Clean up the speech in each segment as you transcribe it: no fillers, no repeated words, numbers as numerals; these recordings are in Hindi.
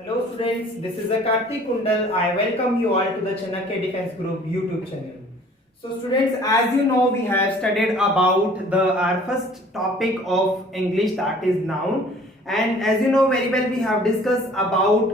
Hello students, this is Karthik Kundal. I welcome you all to the Chanakya Defense Group YouTube channel. So students, as you know, we have studied about our first topic of English, that is noun. And as you know very well, we have discussed about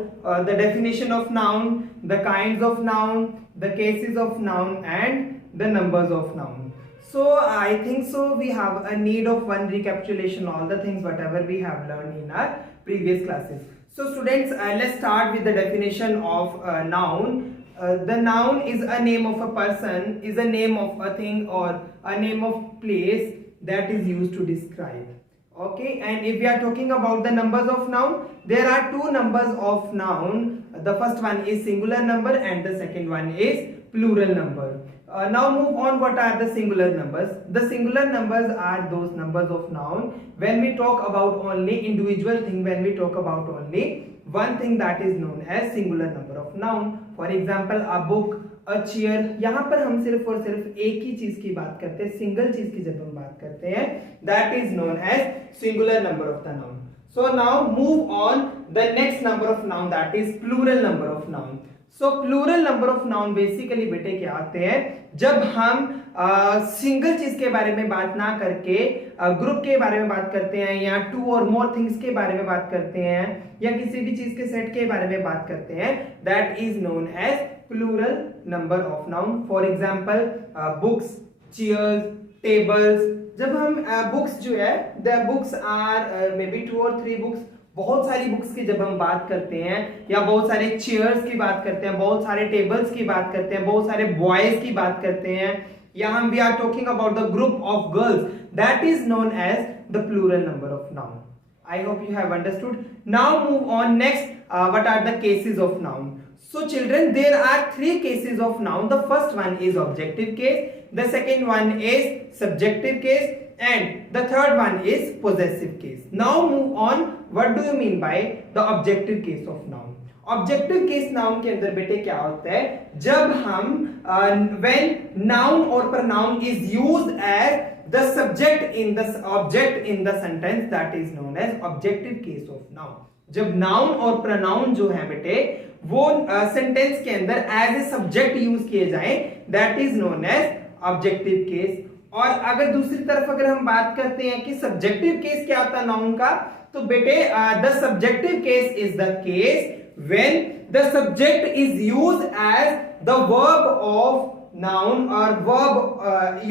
the definition of noun, the kinds of noun, the cases of noun and the numbers of noun. So I think so we have a need of one recapitulation all the things whatever we have learned in our previous classes. So students, let's start with the definition of noun. The noun is a name of a person, is a name of a thing or a name of place that is used to describe. Okay, and if we are talking about the numbers of noun, there are two numbers of noun. The first one is singular number and the second one is plural number. Now move on, what are the singular numbers? The singular numbers are those numbers of noun when we talk about only individual thing, when we talk about only one thing, that is known as singular number of noun. For example, a book, a chair. यहाँ पर हम सिर्फ और सिर्फ एक ही चीज की बात करते हैं, सिंगल चीज की जब हम बात करते हैं, that is known as singular number of the noun. So now move on the next number of noun, that is plural number of noun. So plural number of noun basically बेटे क्या आते हैं, जब हम सिंगल चीज के बारे में बात ना करके ग्रुप के बारे में बात करते हैं या टू और मोर थिंग्स के बारे में बात करते हैं या किसी भी चीज के सेट के बारे में बात करते हैं, that is known as plural number of noun. For example books, chairs, tables. जब हम बुक्स जो है, the books are may be 2 or 3 books, बहुत सारी बुक्स की जब हम बात करते हैं या बहुत सारे चेयर्स की बात करते हैं, बहुत सारे टेबल्स की बात करते हैं, बहुत सारे बॉयज की बात करते हैं, या हम we are talking about the group of girls, that is known as the plural number of noun. I hope you have understood. Now move on next. What are the cases of noun? So children, there are 3 cases of noun. The first one is objective case, the second one is subjective case, and the third one is possessive case. Now move on. What do you mean by the objective case of noun? Objective case noun के अंदर बेटे क्या होता है, जब हम when noun or pronoun is used as the subject in the object in the sentence, that is known as objective case of noun. जब noun और pronoun जो है बेटे वो सेंटेंस के अंदर एज ए सब्जेक्ट यूज किए जाएं, that is known as objective case. और अगर दूसरी तरफ अगर हम बात करते हैं कि सब्जेक्टिव केस क्या होता है नाउन का, तो बेटे the subjective case is the case when the subject is used as the verb of noun or verb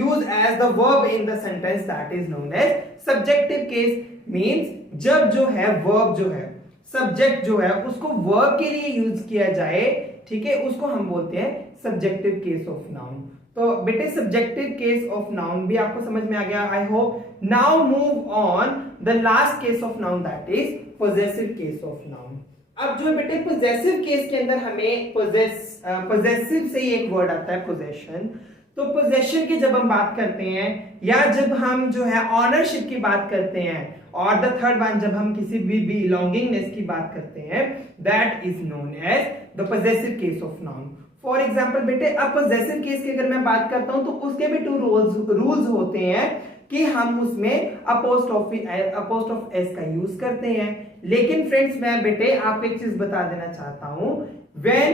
used as the verb in the sentence, that is known as subjective case. Means जब जो है verb जो है, subject जो है उसको verb के लिए यूज किया जाए, ठीक है, उसको हम बोलते हैं subjective case of noun. तो बेटे सब्जेक्टिव केस ऑफ नाउन भी आपको समझ में आ गया, I hope. Now move on the last case of noun, that is possessive case of noun. अब जो बेटे पोजेसिव केस के अंदर हमें पोजेसिव से ही एक वर्ड आता है पोजेशन. तो पोजेशन की जब हम बात करते हैं या जब हम जो है ऑनरशिप की बात करते हैं, और द थर्ड वन जब हम किसी भी बिलोंगिंगनेस की बात करते हैं, that is known as the possessive case of noun. For example बेटे अब पोजेसिव केस की अगर मैं बात करता हूं तो उसके भी 2 रूल्स होते हैं कि हम उसमें अपोस्ट्रोफ एस का यूज करते हैं. लेकिन फ्रेंड्स मैं बेटे आपको एक चीज बता देना चाहता हूं, when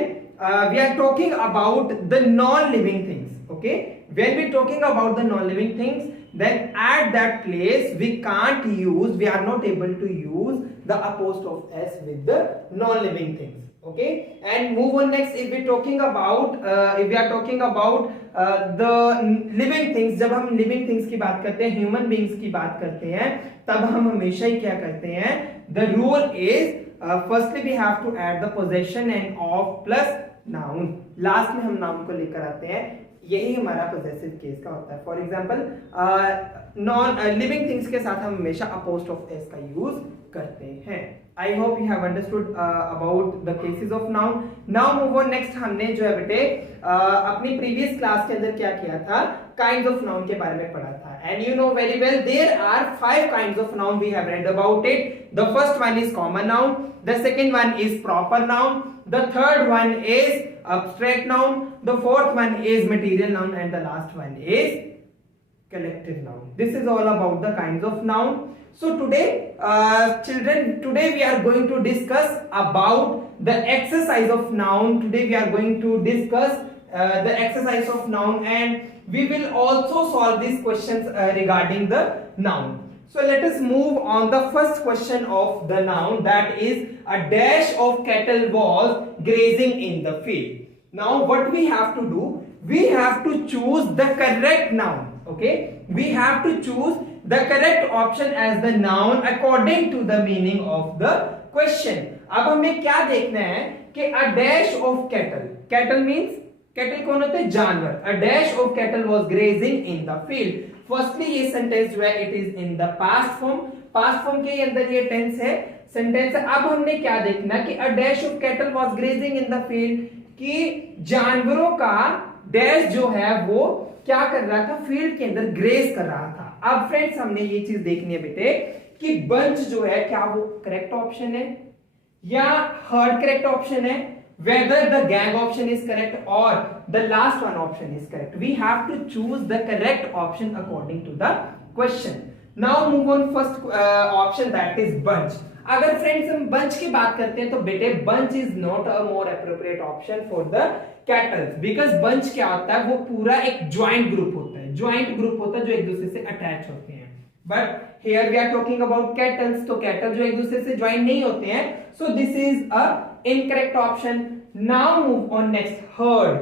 we are talking about the non living things, okay, when we talking about the non living things, then at that place we are not able to use the apostrophe s with the non living things. Okay, and move on next. If we are talking about the living things, जब हम living things की बात करते हैं, human beings की बात करते हैं, तब हम हमेशा ही क्या करते हैं, the rule is firstly we have to add the possession and of plus noun. Last में हम नाउन को लेकर आते हैं, यही हमारा पोजेसिव केस का होता है. For example non living things के साथ हम हमेशा अपोस्ट्रोफ एस का यूज करते हैं. आई hope you have understood about the cases of noun. Now move on next. हमने जो है बेटे अपनी प्रीवियस क्लास के अंदर क्या किया था, काइंड्स ऑफ नाउन के बारे में पढ़ा था. And you know very well there are 5 kinds of noun, we have read about it. The first one is common noun, the second one is proper noun, the third one is abstract noun, the fourth one is material noun, and the last one is collective noun. This is all about the kinds of noun. So today, children, today we are going to discuss about the exercise of noun. Today we are going to discuss the exercise of noun, and we will also solve these questions regarding the noun. So let us move on the first question of the noun, that is a dash of cattle was grazing in the field. Now what we have to do, we have to choose the correct noun. Okay, we have to choose the correct option as the noun according to the meaning of the question. अब हमें क्या देखना है कि a dash of cattle, cattle means cattle कौन होते हैं, जानवर. A dash of cattle was grazing in the field. Firstly ये सेंटेंस जो है it is in the past form, past form के अंदर ये टेंस है, सेंटेंस है. अब हमने क्या देखना कि a dash of cattle was grazing in the field, कि जानवरों का डैश जो है वो क्या कर रहा था, फील्ड के अंदर ग्रेज कर रहा था. अब फ्रेंड्स हमने ये चीज देखनी है बेटे कि बंच जो है क्या वो करेक्ट ऑप्शन है या हर्ड करेक्ट ऑप्शन है, whether the gang option is correct or the last one option is correct. We have to choose the correct option according to the question. Now move on first option, that is bunch. अगर फ्रेंड्स हम बंच की बात करते हैं तो बेटे bunch is not a more appropriate option for the kettles, because bunch क्या होता है, वो पूरा एक ज्वाइंट ग्रुप होता है, ज्वाइंट ग्रुप होता है जो एक दूसरे से अटैच होते हैं. But here we are talking about cattles, तो कैटल जो एक दूसरे से ज्वाइन नहीं होते हैं, so this is a incorrect option. Now move on next, herd.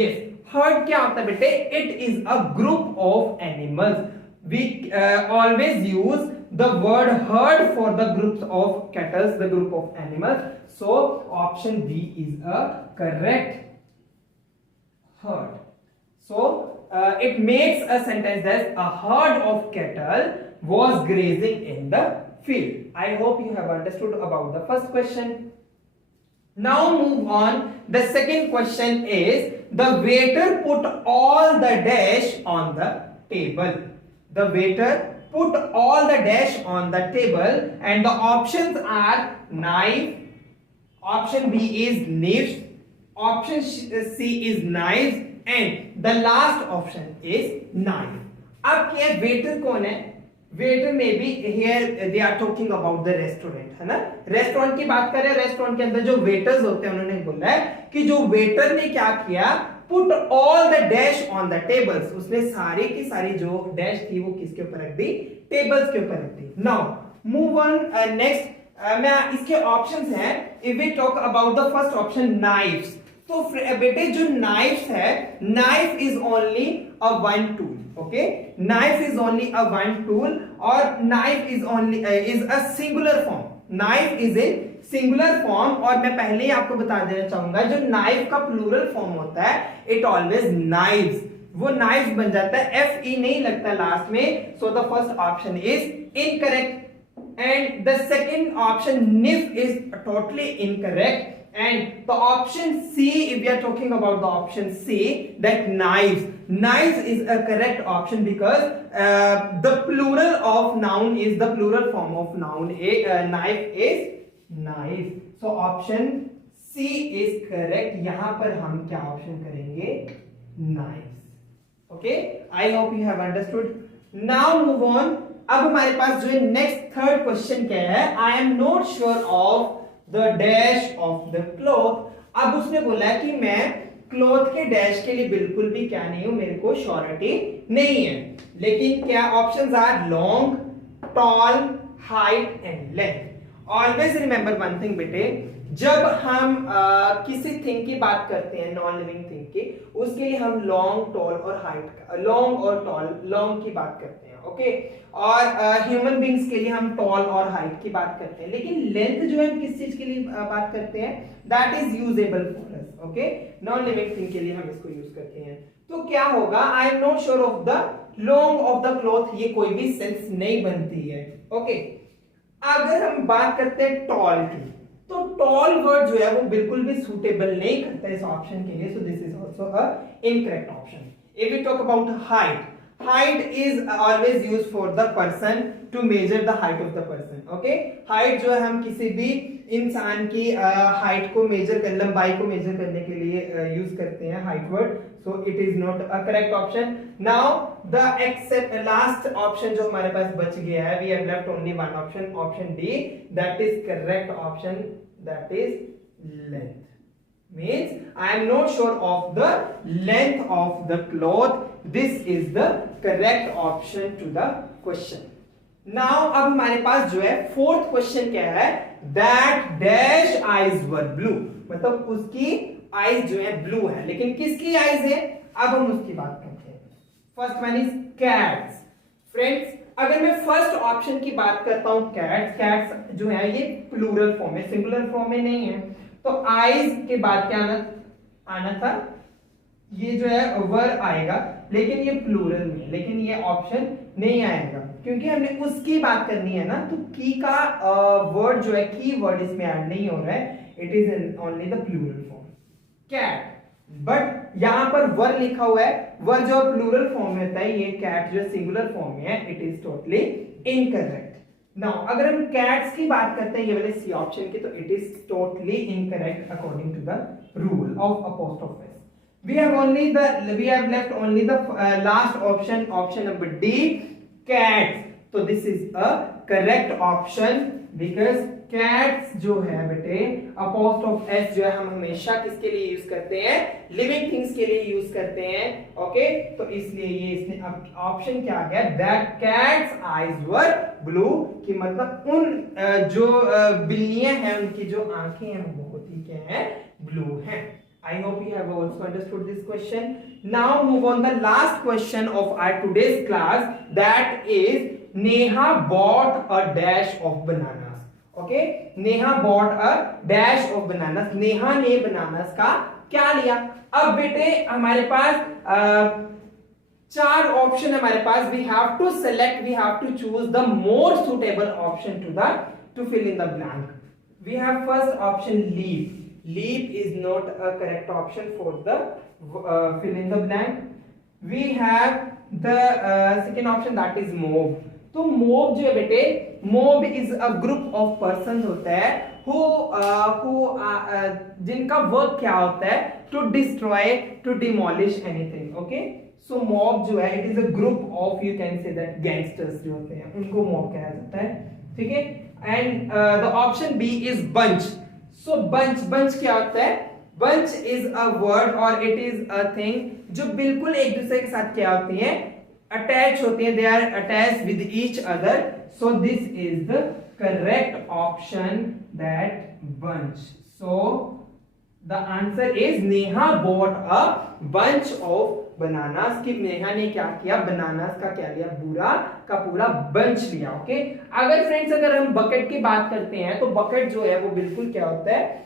Yes, herd क्या होता है बेटे, it is a group of animals. We always use the word herd for the groups of cattle, the group of animals. So option B is a correct, herd. So it makes a sentence that a herd of cattle was grazing in the field. I hope you have understood about the first question. Now move on. The second question is the waiter put all the dash on the table. The waiter put all the dash on the table, and the options are knife, option B is knives, option C is knives, and the last option is knife. अब क्या वेटर कौन है, वेटर में भी here they are talking about the restaurant, है ना, रेस्टोरेंट की बात कर रहे हैं. रेस्टोरेंट के अंदर जो वेटर्स होते हैं उन्होंने बोला है कि जो वेटर ने क्या किया, put all the dash on the tables, उसने सारी की सारी जो डैश थी वो किसके ऊपर रख दी, टेबल्स के ऊपर रख दी. Now move on next. मैं इसके ऑप्शंस हैं. If we talk about the first option knives, तो बेटे जो नाइफ्स है, knife is only a one tool. Okay, knife is only a one tool, और knife is only is a singular form. Knife is a singular form, और मैं पहले ही आपको बता देना चाहूंगा जो नाइफ का प्लूरल फॉर्म होता है, इट ऑलवेज नाइव्स, वो नाइव्स बन जाता है, एफ ई नहीं लगता लास्ट में. So the first option is incorrect, and the second option nif is totally incorrect, and the option C, if we are talking about the option C, that knives, knives is a correct option because the plural of noun is the plural form of noun. Knife is knife. So option C is correct. यहाँ पर हम क्या option करेंगे, knives. Okay, I hope you have understood. Now move on. अब हमारे पास जो है next third question क्या है, I am not sure of the dash of the cloth. अब उसने बोला कि मैं क्लोथ के डैश के लिए बिल्कुल भी क्या नहीं हूं, मेरे को श्योरिटी नहीं है. लेकिन क्या options are long, tall, height and length. Always remember one thing बेटे, जब हम किसी थिंग की बात करते हैं, नॉन लिविंग थिंग की, उसके लिए हम लॉन्ग, टॉल और हाइट, लॉन्ग और टॉल, लॉन्ग की बात करते हैं. ओके, और ह्यूमन बींग्स के लिए हम टॉल और हाइट की बात करते हैं. लेकिन लेंथ जो है हम किस चीज के लिए बात करते हैं, that is usable for us. Okay, non living thing के लिए हम इसको यूज करते हैं. तो क्या होगा, I am not sure of the long off the cloth, ये कोई भी सेंस नहीं बनती है. ओके, अगर हम बात करते हैं टॉल की, तो टॉल वर्ड जो है वो बिल्कुल भी सुटेबल नहीं करता इस ऑप्शन के लिए. So this is also a incorrect option. If we talk about height, Height is always used for the person to measure the height of the person. Okay, height जो है हम किसी भी इंसान की हाइट को मेजर कर, लंबाई को मेजर करने के लिए यूज करते हैं height word. So it is not a correct option. Now the except last option जो हमारे पास बच गया है, we have left only one option, option D, that is correct option, that is length. Means I am not sure of the length of the cloth. This is the correct option to the question. Now अब हमारे पास जो है फोर्थ क्वेश्चन क्या है, that dash eyes were blue. मतलब उसकी आईज जो है ब्लू है, लेकिन किसकी आईज है, अब हम उसकी बात करते हैं. First one is cats. Friends, अगर मैं फर्स्ट ऑप्शन की बात करता हूं कैट्स, कैट्स जो है ये प्लूरल फॉर्म है, सिंगुलर फॉर्म में नहीं है. तो आईज के बाद क्या आना था, ये जो है वर आएगा, लेकिन ये प्लूरल में, लेकिन ये ऑप्शन नहीं आएगा क्योंकि हमने उसकी बात करनी है ना. तो की का वर्ड जो है, की वर्ड इसमें ऐड नहीं हो रहा है, it is only the plural form cat. But यहां पर वर लिखा हुआ है, वर जो प्लूरल फॉर्म में होता है, ये कैट जो सिंगुलर फॉर्म में है, it is totally incorrect. Now अगर हम कैट्स की बात करते हैं ये वाले सी ऑप्शन की, तो it is totally incorrect according to the rule of apostrophe. we have left only the last option, option number D, cats. तो this is a correct option because cats जो है बेटे apostrophe s जो है हम हमेशा किसके लिए यूज करते हैं, लिविंग थिंग्स के लिए यूज करते हैं. ओके, तो इसलिए ये इसने अब ऑप्शन क्या आ गया, that cats eyes were blue, कि मतलब उन जो बिल्लियां हैं उनकी जो आंखें हैं वो बहुत ही क्या है, ब्लू हैं. I hope you have also understood this question. Now move on the last question of our today's class, that is Neha bought a dash of bananas. Okay, Neha bought a dash of bananas. Neha ने bananas का क्या लिया. अब बेटे हमारे पास चार ऑप्शन हमारे पास, we have to select, we have to choose the more suitable option to fill in the blank. We have first option leaf. Leaf is not a correct option for the fill in the blank. We have the second option, that is mob. तो mob जो है बेटे, mob is a group of persons होता है who जिनका वर्क क्या होता है, to destroy, to demolish anything. Okay, so mob जो है it is a group of, you can say that gangsters जो होते हैं उनको mob कहा जाता है. ठीक है, and the option B is bunch. So bunch क्या होता है, bunch is a word or it is a thing जो बिल्कुल एक दूसरे के साथ क्या होती हैं, अटैच होती हैं, they are attached with each other. So this is the correct option, that bunch. So the answer is Neha bought a bunch of bananas. कि नेहा ने क्या किया, बनानास का क्या लिया, पूरा का पूरा बंच लिया. ओके, अगर फ्रेंड्स अगर हम बकेट की बात करते हैं, तो बकेट जो है वो बिल्कुल क्या होता है,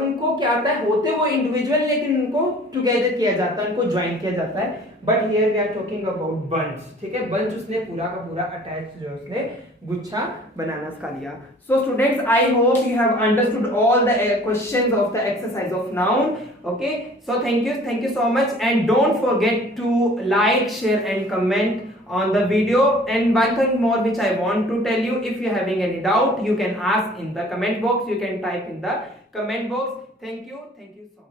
उनको क्या होता है, होते वो इंडिविजुअल, लेकिन उनको टुगेदर किया जाता है, उनको ज्वाइन किया जाता है. But here we are talking about bunch. ठीक है, बंच उसने पूरा का पूरा अटैच जो उसने गुच्छा बनानास का लिया. So students, I hope you have understood all the questions of the exercise of noun. Okay, so thank you so much, and don't forget to like, share and comment on the video. And one thing more which I want to tell you, if you're having any doubt, you can ask in the comment box, you can type in the comment box. Thank you so much.